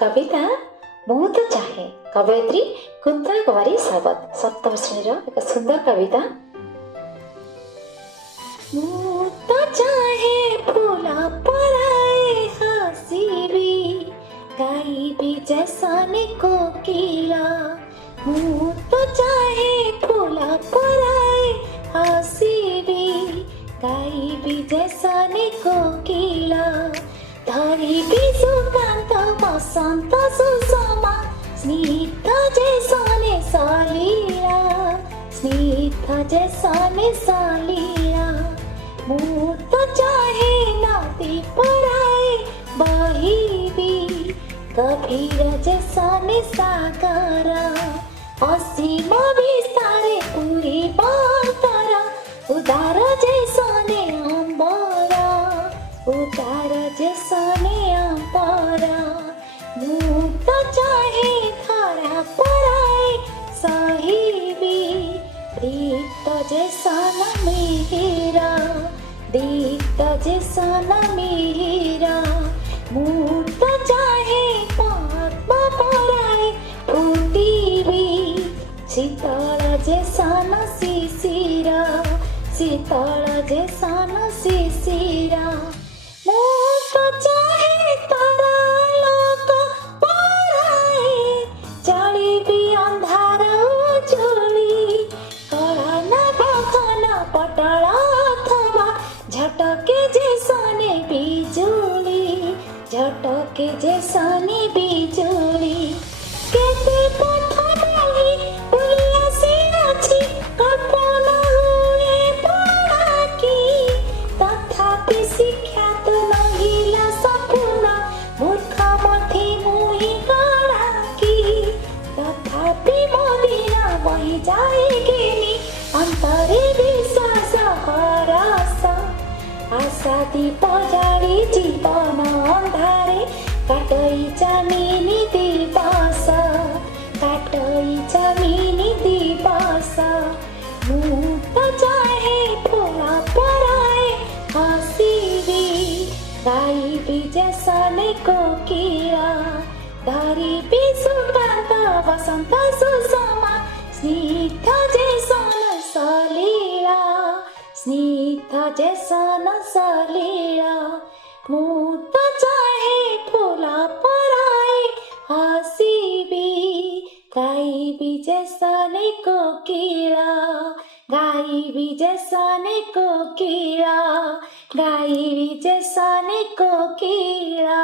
कविता ମୁଁ ତ ଚାହେଁ କବୟିତ୍ରୀ କୁନ୍ତଳା କୁମାରୀ ସାବତ ସପ୍ତମ ଶ୍ରେଣୀର ଏକ ସୁନ୍ଦର କବିତା। ମୁଁ ତ ଚାହେଁ ଫୁଲ ପରାଏ ହସିବି ଗାଇବି ଜୈସने कोकिला। ମୁଁ ତ ଚାହେଁ ଫୁଲ ପରାଏ ହସିବି ଗାଇବି ଜୈସने कोकिला। धरिबी सुकान्त बसन्त सुषमा स्निग्ध जैसने सलीला स्निग्ध जैसने सलीला। ମୁଁ ତ ଚାହେଁ नदी पराए बहिबी गभीर जैसने सागर असीम विस्तारे पूरिब तर उदार जैसने अम्बर उदार जैसने अम्बर। ମୁଁ ତ ଚାହେଁ ଧରା ପରାଏ ସହିବି ଦୀପ୍ତ ଜୈସନ ମିହିର ଦୀପ୍ତ ଜୈସନ ମିହିର। ମୁଁ ତ ଚାହେଁ ପଦ୍ମ ପରାଏ ଫୁଟିବି ଶୀତଳ ଜୈସନ ଶିଶିର ଶୀତଳ ଜୈସନ ଶିଶିର। ମୁଁ ତ ଚାହେଁ ତାରା ଲୋକ ପରାଏ ଚଳିବି ଅନ୍ଧାର ଉଜୁଳି କଳନ ବଘନ ପଟଳ ଅଥବା ଝଟକେ ଜୈସନେ ବିଜୁଳି ଝଟକେ ଜୈସନେ ବିଜୁଳି। କେତେ ପଥ ଦେଇ ବୁଲି ଆସିଅଛି କଳ୍ପନା ହୁଏ ପଡ଼ାକି ତଥାପି ଶିକ୍ଷା ତ ନହିଲା ସପୁନ ମୂର୍ଖ ମଥି ମୁହିଁ ଗଳାକି ତଥାପି ମୋ ଦିନ ବହିଯାଏ ଘେନି ଅନ୍ତରେ ବିଶ୍ୱାସ ହରସ ଆଶା ଦୀପ ଜାଳି ଜୀବନ ଅନ୍ଧାରେ କାଟଇ ଚାମିନି ଦିବସ କାଟଇ ଚାମିନି ଦିବସ। ମୁଁ ତ ଚାହେଁ ଫୁଲ ପରାଏ ହସିବି ଗାଇବି ଜୈସने कोकिला। धरिबी सुकान्त बसन्त सुषमा स्निग्ध जैसन सलीला स्निग्ध जैसन सलीला। ମୁଁ ତ ଚାହେଁ ଫୁଲ ପରାଏ ହସିବି ଗାଇବି ଜୈସने कोकिला गाइबी जैसने कोकिला गाइबी जैसने कोकिला।